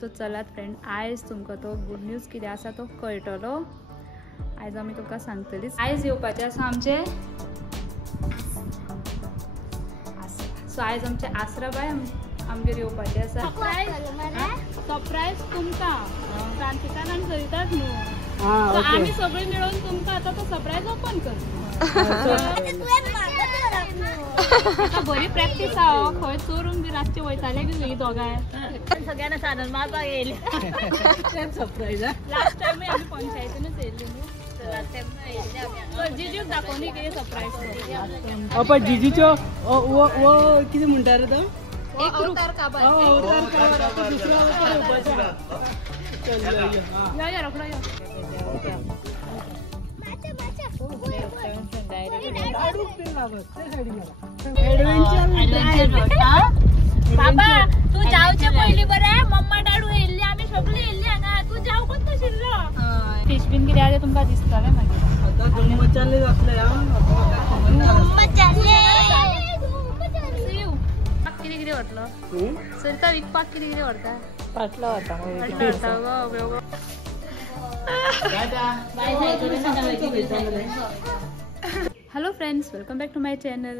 So चलात friend, आयज तुमकां तो गुड न्यूज कितें आसा तो कळटलो। आयज आमी तुमकां सांगतली। आयज येवपाचें आसा आमचे सो आयज आमचे आसरा बाय आमगेर येवपाचें आसा। सरप्राईज तुमकां क्रांतिकान आनी सरिताक न्हू, आमी सगळीं मेळून तुमकां आतां तो सरप्राईज ओपन करता। बरी प्रॅक्टीस आहा, खंय चोरूंक बी रातचे वयताले बी ही दोगांय सगळ्यांना साधन मारपाक येयले। सरप्राईज लास्ट टायम आमी पंचायतीनूच येयल्ली न्हू, जिजूक दाखोवनी कितें सरप्राईज आपण जिजूचो वो कितें म्हणटा रे तो एक अवतार काबार दुसरा या रोखडो या बाबा तू जावचे पयली बरे मम्मा डाडू येयल्ली आमी सगळी येयल्ली हांगा, तू जाव कोण नाशिल्लो। फिश बीन कितें आहा तें तुमकां दिसतलें मागीर। आता गंमत चालली जातले कितें कितें व्हरतलो सरिता विकपाक कितें कितें व्हरता फाटलो आता hello friends, welcome back to my channel.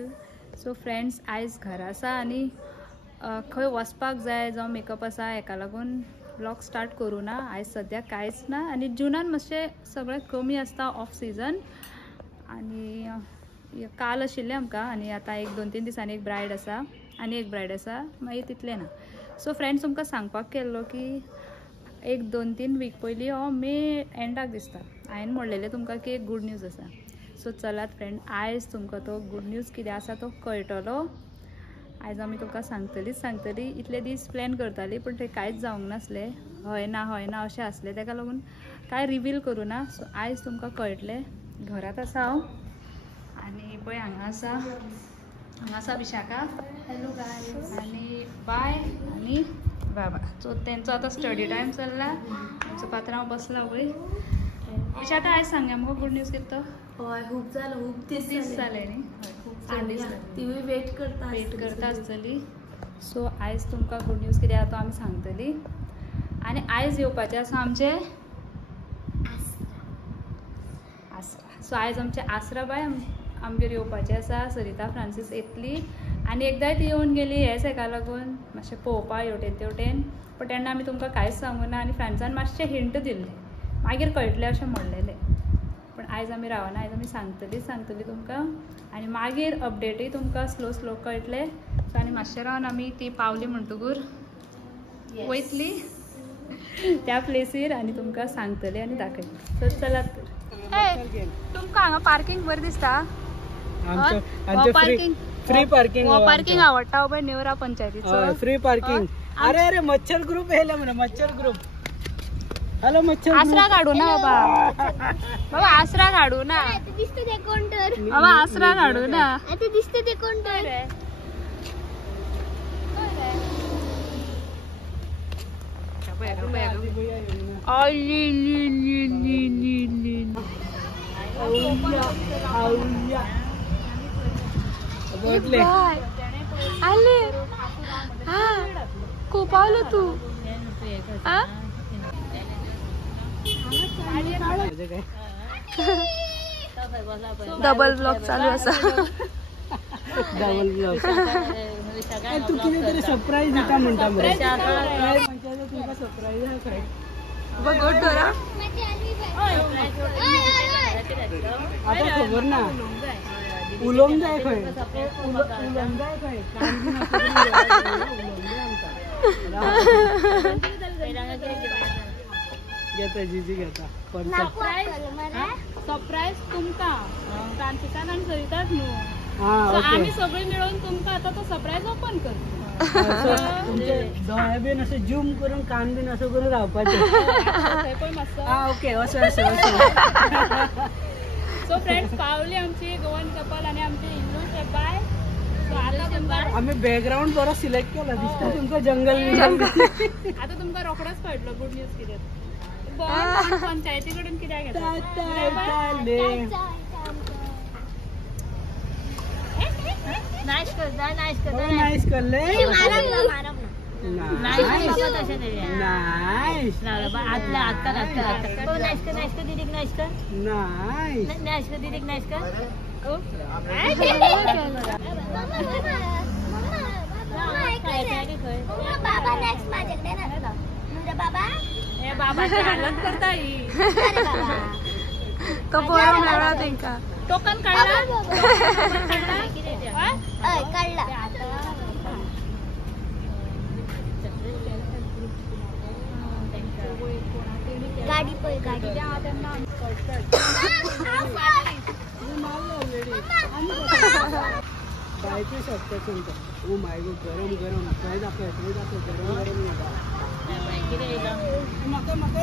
So friends, आयज घर आसा आनी खंय वचपाक जाय जावं मेकअप आसा, हेका लागून व्लॉग स्टार्ट करूं ना आयज सद्याक कांयच ना। आनी जुनान मातशें सगळें कमी आसता ऑफ सिजन, आनी काल आशिल्लें आमकां आनी आतां 1-2-3 दिसांनी एक ब्रायड आसा आनी एक ब्रायड आसा, मागीर तितलें ना। सो फ्रेंड्स, तुमकां सांगपाक केल्लो की 1-2-3 वीक पयलीं हो मे एंडाक दिसता हांवें म्हणलेलें तुमकां की एक गुड न्यूज आसा। सो चलात फ्रेंड, आयज तुमकां तो गुड न्यूज कितें आसा तो कळटलो। आयज आमी तुमकां सांगतली। इतले दीस प्लॅन करताली पूण तें कांयच जावंक नासलें, हय ना अशें आसलें, ताका लागून कांय रिवील करूं ना। सो आयज तुमकां कळटलें। घरात आसा हांव आनी पळय हांगा आसा विशाखा, हॅलो गायज, आनी बाय आनी बाबा। सो तेंचो आतां स्टडी टायम चल्ला, आमचो पात्रांव बसला वय। विशाखा आयज सांग आमकां गुड न्यूज कितें तो। हय खूब जालो, खूब दीस जाले न्ही, खूब दीस तिवूय वेट करता आसतली। सो आयज तुमकां गुड न्यूज कितें आसा तो आमी सांगतली। आनी आयज येवपाचें आसा आमचे आसरा। सो आयज आमचे आसरा बाय आमगेर येवपाचें आसा। सरिता फ्रांसीस येतली आनी एकदांय ती येवन गेली हेच हेका लागून मातशें पळोवपा हेवटेन तेवटेन, बट तेन्ना आमी तुमकां कांयच सांगूं ना आनी फ्रांसान मातशें हिंट दिल्लें, मागीर कळटलें अशें म्हणलेलें। पण आयज आमी रावना, आयज आमी सांगतली तुमकां आनी मागीर अपडेटूय तुमकां स्लो कळटले। सो आनी मातशें रावन आमी ती पावली म्हणटकूर वयतली त्या प्लेसीर आनी तुमकां सांगतली आनी दाखयतली। सो चलात तर। तुमकां हांगा पार्किंग बरें दिसता? फ्री पार्किंग आवडटा पळय नेवरा पंचायतीचो फ्री पार्किंग। अरे मच्छर ग्रुप येयले म्हणा, मच्छर ग्रुप। हॅलो मच्छर आसरा काढू ना बाबा आसरा काढू ना बाबा, आसरा काढू ना दिसते ते कोण तर आले खूप आलो तू डबल ब्लॉक चालू असा। डबल ब्लॉक तू कितेतरी सरप्राईज दिता म्हणटा मरे, तुमकां सरप्राईज आहा खंय बघ डोरा आता खबर ना, उलोवंक जाय खंय उलोवंक जाय खंय घेता जिजी घेता सरप्राईज तुमकां क्रांतिकान आनी सरिताक न्हू, आमी सगळीं मेळून तुमकां आतां तो सरप्राईज ओपन करता। तुमचे दोळे बीन अशें जूम करून कान बीन असं करून रावपाचें। ओके असं सो फ्रेंड्स, पावली आमची गोवन कपल आनी आमचे इल्लूश बाय। सो आतां तुमकां आमी बॅकग्राऊंड बरो सिलेक्ट केला दिसता तुमकां जंगल आतां तुमकां रोखडोच कळटलो गुड न्यूज कितें। पंचायती कडून कित्याक घेता नाईस करता नाईस करले नाईस बाबाची हालत करता ही तो बरो मेळा तेंका टोकन काढला काढला गाडी पळय गाडी बायचे शकता तुमचं ओ माय गॉड गरम गरम काय दाखव गरम गरम म्हाका म्हाका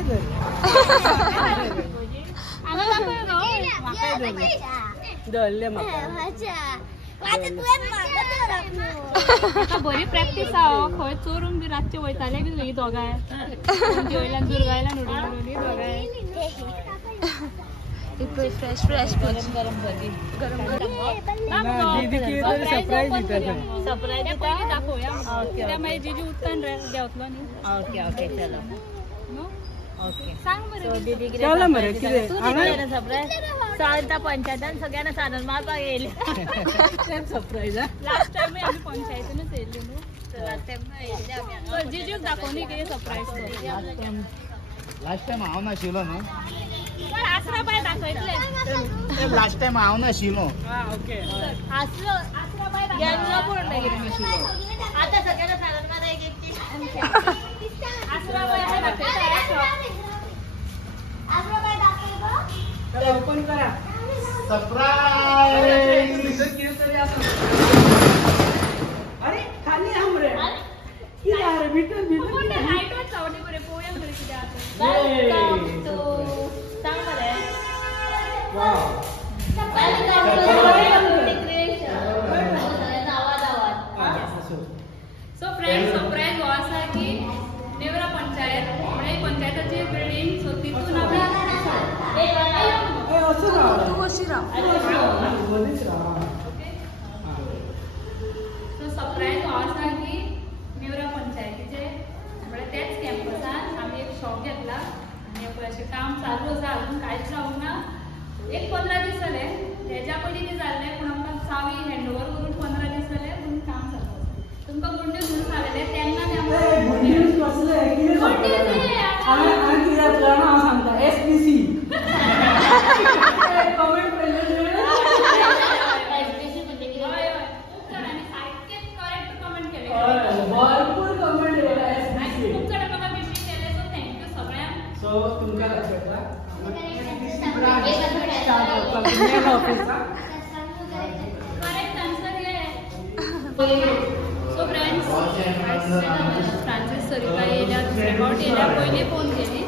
धरले म्हाका बरी प्रॅक्टीस आहा खंय चोरून बी रातचे वयताले बी ही दोगांय वयल्यान दुर्गायल्यान उडोवन दोगांय फ्रेश फ्रेश गरम बरी सरप्राईज दाखवूया कित्याक मागीर जीजी उत्तान रे देंवतलो न्ही ओके चलो ओके सांग बरें चला मरे कितें चालता पंचायतान सगळ्यांना साधन मारपाक येयले सरप्राईज लास्ट टायम आमी पंचायतीनूच येयल्ले न्हू लास्ट टायम जीजूक दाखोवनी कितें सरप्राईज लास्ट टाइम हांव नाशिलो न्हू आसरा बाय दाखयतले लास्ट टाइम हांव नाशिलो ओके आसरा बाय गेल्लो पूण नाशिलो आता सगळ्यांना साधन मारता एक आसरा बाय ओपन करा सरप्राईज अरे खाली हमरे किती अरे बिटल बिटल हायटच चावली बरे पोया बरे कितें आसा वेलकम टू सांग मरे वाव सो फ्रेंड्स सरप्राईज हो आसा की नेवरा पंचायत म्हणजे पंचायताची बिल्डिंग सो तितून आमी सो सरप्राईज हो आसा की नेवरा पंचायतीचे म्हणजे त्याच कॅम्पसान आमी एक शॉप घेतला आनी पळय अशें काम चालू आसा अजून कांयच रावूंक ना एक 15 दीस जाले तेज्या पयलीं ती जाल्ले पूण आमकां चावी हँडओवर करून 15 दीस जाले पूण काम चालू आसा तुमकां गुड न्यूज म्हणून सांगलेले तेन्ना ते आमकां SPC भरपूर कमेंट येयला SPC सो तुमकां लक्षात सो फ्रेंड्स फ्रांसीस सरिता येयल्या दुसरे फावट येयल्या पयली फोन केली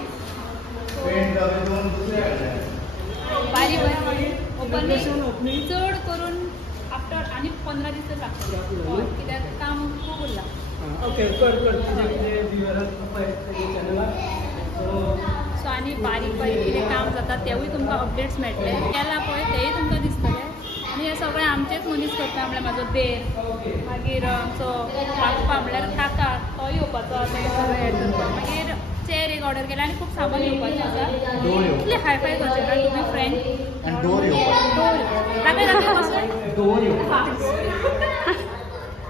बारी बारी ओपनिंग चड करून आफ्टर आनी 15 दीस तर लागतले कित्याक काम खूब उरलां ओके कर सो आनी बारीक बारीक कितें काम जाता तेवूय तुमकां अपडेट्स मेळटले केला पळय तेय तुमकां दिसतले आनी हे सगळें आमचेच मनीस करता म्हणल्यार म्हजो देर मागीर आमचो काका म्हणल्यार काका तो येवपाचो आसा सगळें हेड करता मागीर चेर एक ऑर्डर केला आनी खूब सामान येवपाचें आसा इतलें हाय फाय करचें ना टू बी फ्रँक डोर ताका कसो डोर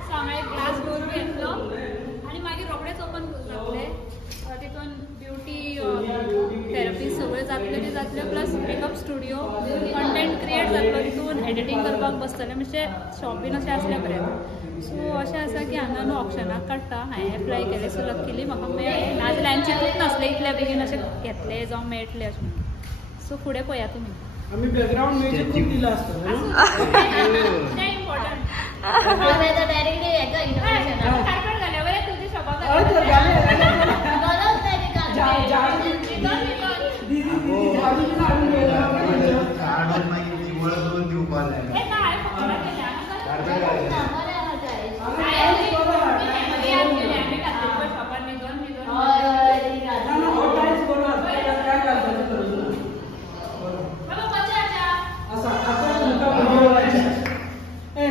सो हांवें एक ग्लास डोर घेतलो आनी मागीर रोखडेच ओपन जातले तितून ब्युटी थेरपी सगळ्यो जातल्यो plus makeup studio content create जातलो तितून एडिटींग करपाक बसतलें म्हणजे शॉपीन अशें असलें बरें सो अशें आसा की हांगा न्हू ऑप्शनाक काडटा हांवें एप्लाय केलें सो लकीली म्हाका मेळ्ळें नाजाल्यार हांवें चिंतूंक नासलें इतल्या बेगीन अशें घेतलें जावं मेळटलें अशें सो फुडें पळया तुमी आम्ही बॅकग्राऊंड म्युझिक खूप दिलं असतं तें इम्पॉर्टंट कार्पेट घाल्या बरें तुजी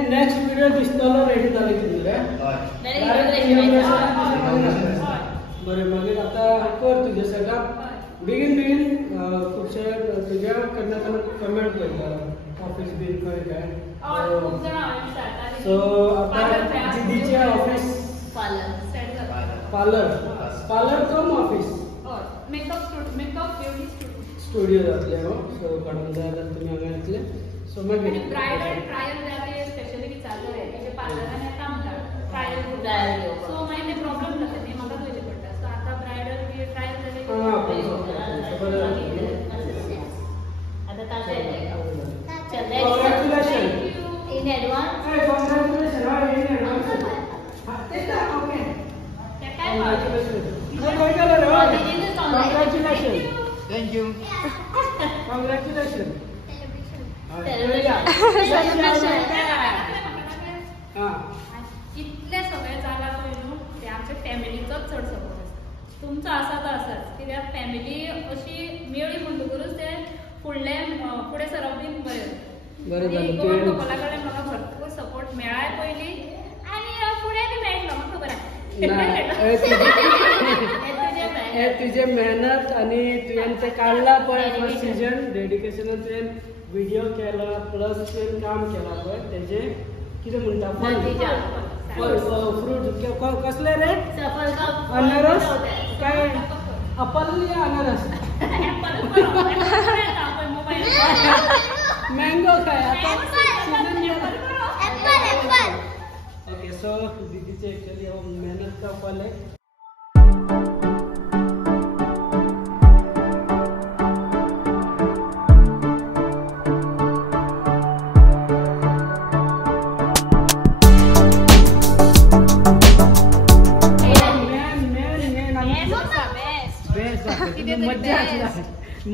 नेक्स्ट व्हिडिओ दिसतलो रेडी झाले की बी इन्क्वायरी काय सो आता दीदीचे ऑफिस पार्लर कम ऑफिस स्टुडिओ जातले हो सो काढून जायला तुम्ही हांगा येतले सो मागीर ब्रायडल ट्रायल जाते स्पेशली विचारले म्हणजे पार्लरान येता म्हणटा ट्रायल सो मागीर ते प्रॉब्लेम जाता न्ही म्हाका पयलीं पडटा सो आतां ब्रायडल बी ट्रायल जाले congratulation In advance. Congratulation congratulation thank you congratulation इतले सगळे जाला पळय न्हू ते आमच्या फॅमिलीचोच चड सपोर्ट आसा तुमचो आसा तो आसाच कित्याक फॅमिली अशी मेळ्ळी म्हणटकूच ते फुडें सरप बीन बरें बरें जालें गोवन कपला कडेन म्हाका भरपूर सपोर्ट मेळ्ळाय पयलीं आनी फुडें बी मेळटलो म्हाका खबर हे तुझे मेहनत आणि तुवें ते काढला पळय फर्स्ट सीजन डेडिकेशनान तुवें व्हिडिओ केला प्लस तुवें काम केला पळय तेजे कितें म्हणटा फ्रूट कसले रे अनरस काय अपल या अनरस मँगो काय आता ओके सो दीदीचे एक्चुअली मेहनत का फल है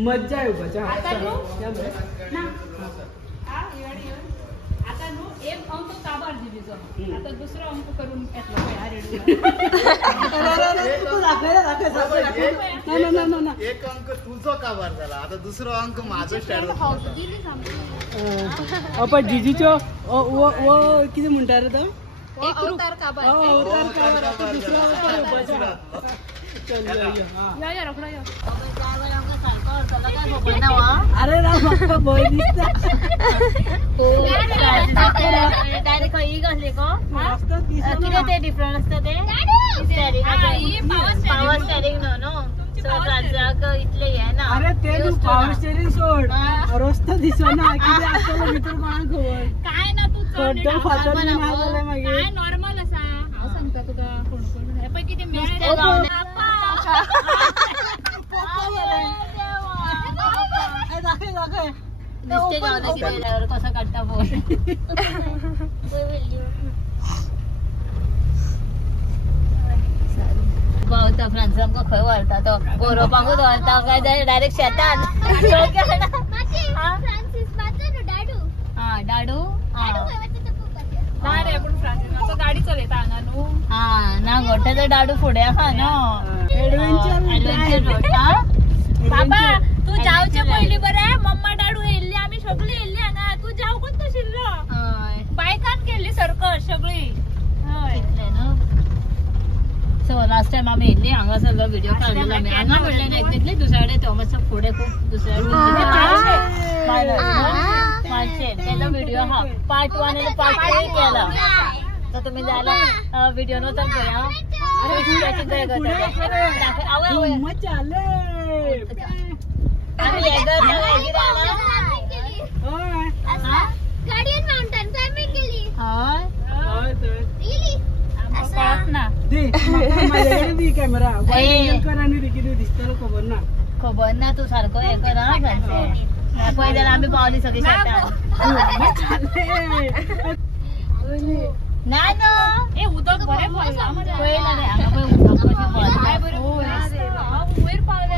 मज्जा येवपाच्या आता न्हू एक अंक काबार दिलीचो आता दुसरो अंक करून येतलो पळय हा रेडू एक अंक तुझो काबार झाला आता दुसरो अंक माझो स्टार्ट आपण जीजीचो वो किती म्हणता रे तो अवतार काबार अवतार काबार आता दुसरा अवतार येवपाचा चल या या रोकडो या अरे राव म्हाका भंय दिसता डायरेक्ट ही कसली को मस्त दिसता किती ते डिफरंट असतं ते पावर स्टेरिंग नो सो ट्रान्झॅक इतले हे ना अरे ते तू पावर स्टेरिंग सोड रस्तो दिसना किती असतो भितर कोणाक खबर काय ना तू खड्डो फातर बी ना जाल्यार मागीर काय नॉर्मल आसा हांव सांगता तुका फोन करून हे पळय कितें मेळ्ळें नुसते गावना गेल्यावर कसं काढता फोन तो फ्रांस आमकां खंय व्हरता तो गौरवाकूच व्हरता काय डायरेक्ट शेतान हा डाडू ना रे पूण फ्रांसिसाचो गाडी चलयता हांगा न्हू हा ना गोठे तो डाडू फुडें आहा न्हू एडवेंचर रोड हा बाबा तू जावचे पयलीं बरें मम्मा डाडू येयल्ली आमी सगळीं येयल्ली हांगा तू जावकूच नाशिल्लो बायकान केल्ली सर्कस सगळी हय सो लास्ट टाइम आमी येयल्ली हांगा सगळो व्हिडिओ काडलेलो आमी हांगा म्हणलें ना एक्झॅक्टली दुसरे कडेन थॉमसच्या फुडें खूब दुसरे मातशें तेजो व्हिडिओ आहा पार्ट 1 आनी पार्ट 2 केला तर तुम्ही जायला व्हिडिओ नंतर पळया मज्जा आले आम्ही गार्डियन माउंटन क्लाइंबिंग केली ना दे माझ्याकडे दी कॅमेरा कर आणि किती दिसतं खबर ना तू सारखं हे कर हा पहिले आम्ही पावली सगळी शेतात नाही ना ए उदक बरें पडला मरे पळयला रे हांगा पळय उदक कशें काय बरें वयर पावले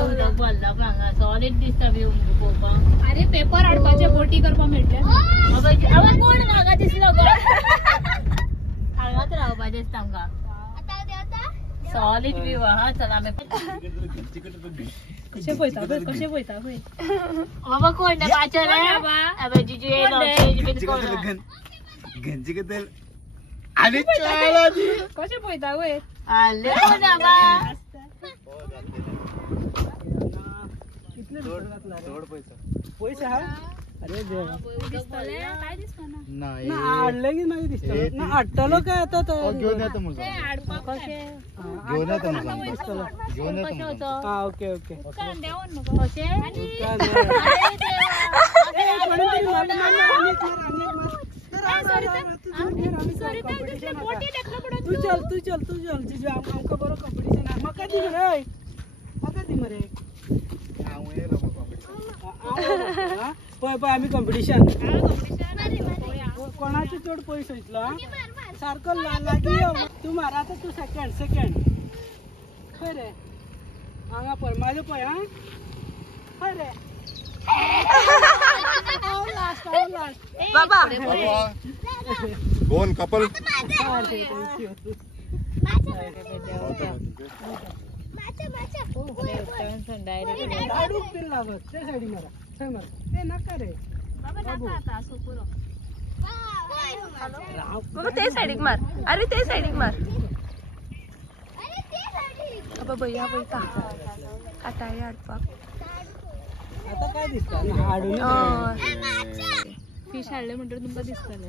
उदक भरला पळय हांगा सॉलिड दिसता व्यू पळोवपाक अरे पेपर हाडपाचे बोटी करपाक मेळटले आवाज कोण हांगा दिसलो गो हांगाच रावपाचें दिसता आमकां सॉलिड व्यू हा चल आमी कशें पळयता पळय बाबा कोण ते पाचर आहे जीजू येयलो गंजी कदल आणि चाला दी कशें पळयता वयर आले कोण बाबा इतले पैसे हा अरे देवा दिसतले काय दिसताना नाही ना आडले की नाही दिसत ना आटलो काय आता तर घेऊन येतो मुलगा कशे घेऊन येतो मुलगा घेऊन येतो मुलगा. हा ओके ओके दुकान द्यावं नको कशे तू चल जिजू आमका बरो कॉम्पिटिशन आहे मका दी रे मका दी मरे पळय पळय आम्ही कॉम्पिटिशन कोणाचे चड पयस वयतलो सारको लागी तू मारा आता तू सेकंड खंय रे हांगा पळय माझे पळय हा खंय रे बाबा दोन कपल लाडू पिन लागत त्या साईडी मारा थंय मारा ए नका रे बाबू बाबा ते साईडीक मार अरे ते साईडीक मार बाबा भैया बैठा काटाळी हाडपाक आता काय दिसता हाडून फिश हाडले म्हणल्यार तुमका दिसतले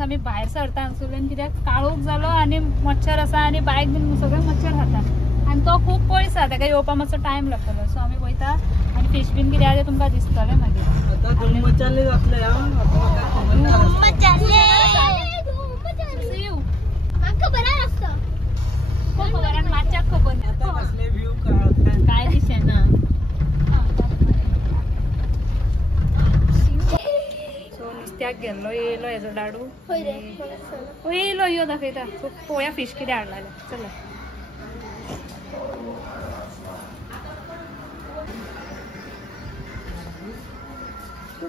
आम्ही बाहेर सरता हांगसरल्यान कित्याक काळोख जालो आनी मच्छर आसा आनी बायक बीन सगळे मच्छर खाता आनी तो खूब पयस आसा ताका येवपाक मातसो टायम लागतलो सो आमी वयता आनी फिश बीन कितें आहा तें तुमकां दिसतलें मागीर आता दोन मचाले जातले हा मातशा खबर ना आता कसले व्ह्यू काय दिसेना सो नुस्त्याक गेल्लो येयलो हेजो लाडू येयलो यो दाखयता सो पळोवया फिश कितें हाडला चला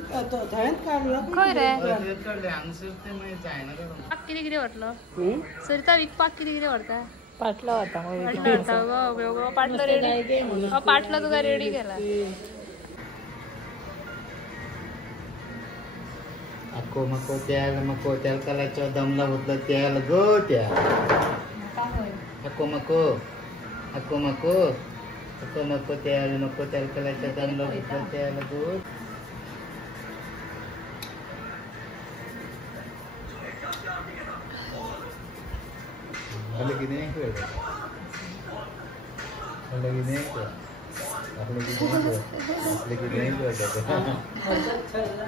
थंयच काडला खंय रे जायना पाक कितें कितें व्हरलो सरिता विकपाक कितें कितें व्हरता पाटलो होता पाटलो व्हरता गो पाटलो रेडी पाटलो तुका रेडी केला मको त्याला कलाच्या दमला होता त्याला गो त्या मको त्याला कलाच्या दमला होता त्याला गो Lagi ni aku.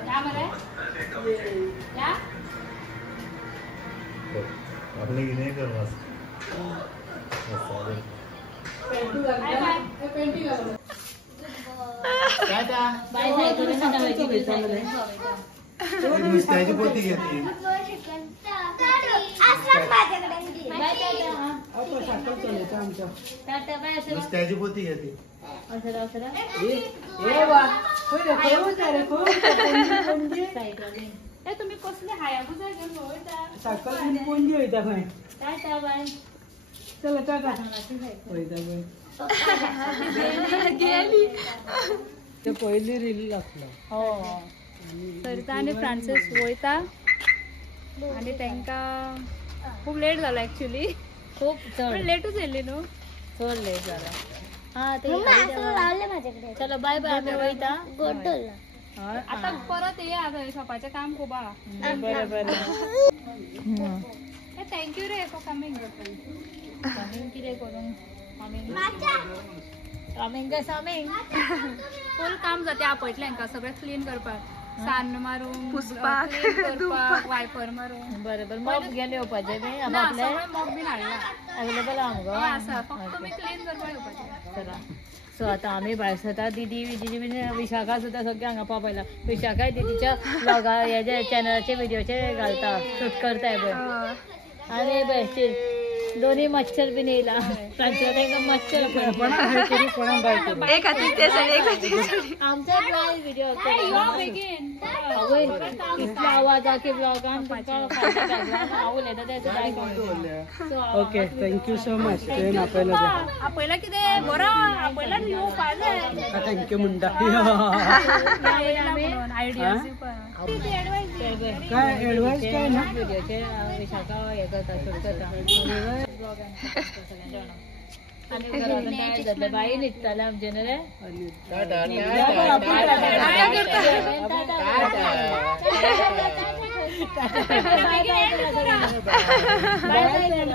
या बरं या आपले की नाही कर मस्त काय त्या बाय सायकल ना नवायची नुसत्याची पोती घेतली नुसत्याची पोती घेतली तुम्ही कसले हायाबुजा घेऊन वयता सायकल घेऊन पणजी वयता खंय टाटा बाय चला टाटा वयता गेली ते पयली रील लागला हो सरिता आणि फ्रांसिस वयता आणि तांकां खूप लेट जाला ॲक्च्युली खूप पण लेटूच येयली न्हू चड लेट झाला हा ते चलो बाय बाय आम्ही वयता आता परत ये आता शॉपाचें काम खूब आहा बरें बरें थँक्यू रे फॉर कमिंग सामींग कितें करूं सामींग काय सामींग फूल काम जाते आपयतलें हांकां सगळें क्लीन करपाक सान मारून पुसपाक, clean करपाक वायपर मारून बरें बरें मॉप गेले येवपाचे न्ही ना आपले सगळें मॉप बीन हाडला अवेलेबल आहा मुगो आसा फक्त तुमी क्लीन करपाक येवपाचें चला सो आता आम्ही भायर सरता दिदी विदीची बीन विशाखा सुद्दां सगळें हांगा पावयला विशाखा दिदीच्या ब्लॉगा हेजे चॅनलाचे व्हिडिओचे घालता शूट करताय पळय आनी पळय स्टील दोन्ही मच्छर बीन येयला तांचे तांकां मच्छर एक हातीक ते साईड एक हातीक साईड आमचा ब्लॉग व्हिडिओ आवय कितलो आवाज आहा की ब्लॉगान तुमकां फायदो लागला आवय येता ते सुद्दां आयकून ओके थँक्यू सो मच तुवें आपयलो आपयला कितें बरो आपयला येवपा जाय थँक्यू म्हणटा आयडियाज दिवपाक काय ऍडवाइस काय ना बाई निघताला आमचे ना रे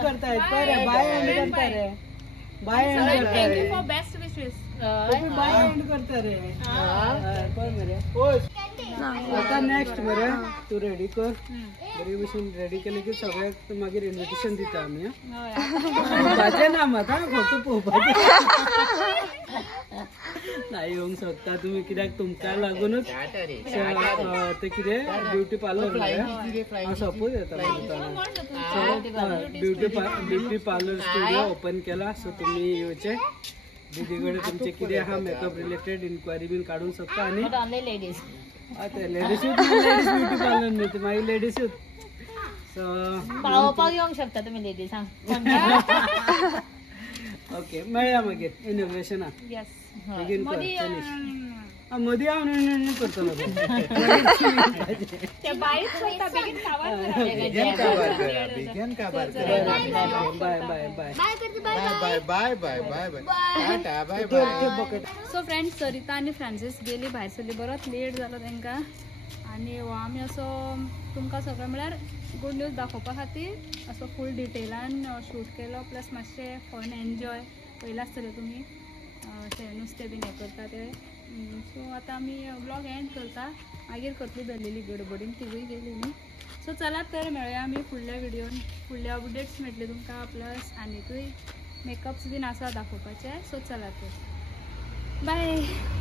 करतायत बाय एंड करता रे bye and thank you for best wishes bye and करता रे आता नेक्स्ट बरं तू रेडी कर बरी भशेन रेडी केले की सगळ्याक मागीर इन्व्हिटेशन दिता आमी पोवपाचें ना म्हाका फक्त पोवपाचें नाही येवंक शकता तुम्ही कित्याक तुमकां लागूनच ते कितें ब्युटी पार्लर सपोज येता ब्युटी पार्लर स्टुडिओ ओपन केला सो तुम्ही येवचे दीदीकडे तुमचे कितें आहा मेकअप रिलेटेड इन्क्वायरी बीन काडूंक शकता आनी लेडीज लेडीज ब्युटी पार्लर न्ही ते मागीर लेडीसूच सो पावोवपाक येवंक शकता तुमी लेडीज ओके मेळया मागीर इनोग्रेशनाक यस बेगीन कर फिनिश मदीं हांव करतलो ते बाईच करता बेगीन काबार बेगीन काबार करा बेगीन काबार करा bye bye bye bye bye bye bye bye tata bye bye so friends Sarita आणि फ्रांसीस गेली भायर सरली बरोच लेट जालो तांकां आनी हो आमी असो तुमकां सगळें म्हळ्यार गुड न्यूज दाखोवपा खातीर असो फूल डिटेलान शूट केलो प्लस मातशें फन एन्जॉय पयला आसतलें तुमी अशें नुस्तें बीन हें करता तें सो आतां आमी ब्लॉग एंड करता मागीर करतली धरलेली गडबडीन तिवूय गेली न्ही सो चलात तर मेळया आमी फुडल्या विडियोन फुडले अपडेट्स मेळटले तुमकां प्लस आनीकूय मेकअप्स बीन आसा दाखोवपाचे सो चलात तर बाय